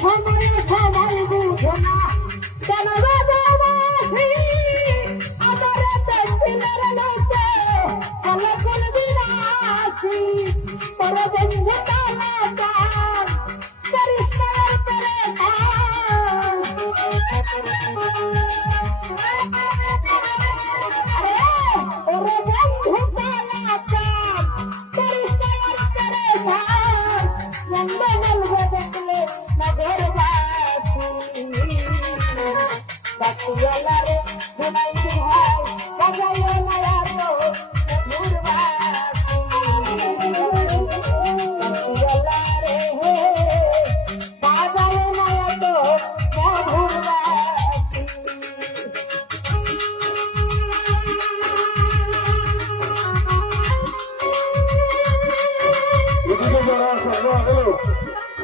সময়ে সবাই বুঝো না কেন রাজাবাসী আমার পেন্সিলের লোকে ফলে কোন বিনাশী তোর বন্ধু তালা চান পরিষ্কার করে ওরে বন্ধু তালা চান পরিষ্কার করে বলবো দেখলে নগরবাসী বাকুয়ালারে শোনাই ভাই বাজাইও না তো বাকুয়ালারে বাজাইও না তো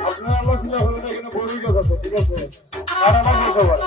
আপনার আমার ছিল হলে এখানে বড়ই কথা আছে, ঠিক আছে? আর আমাকে সবাই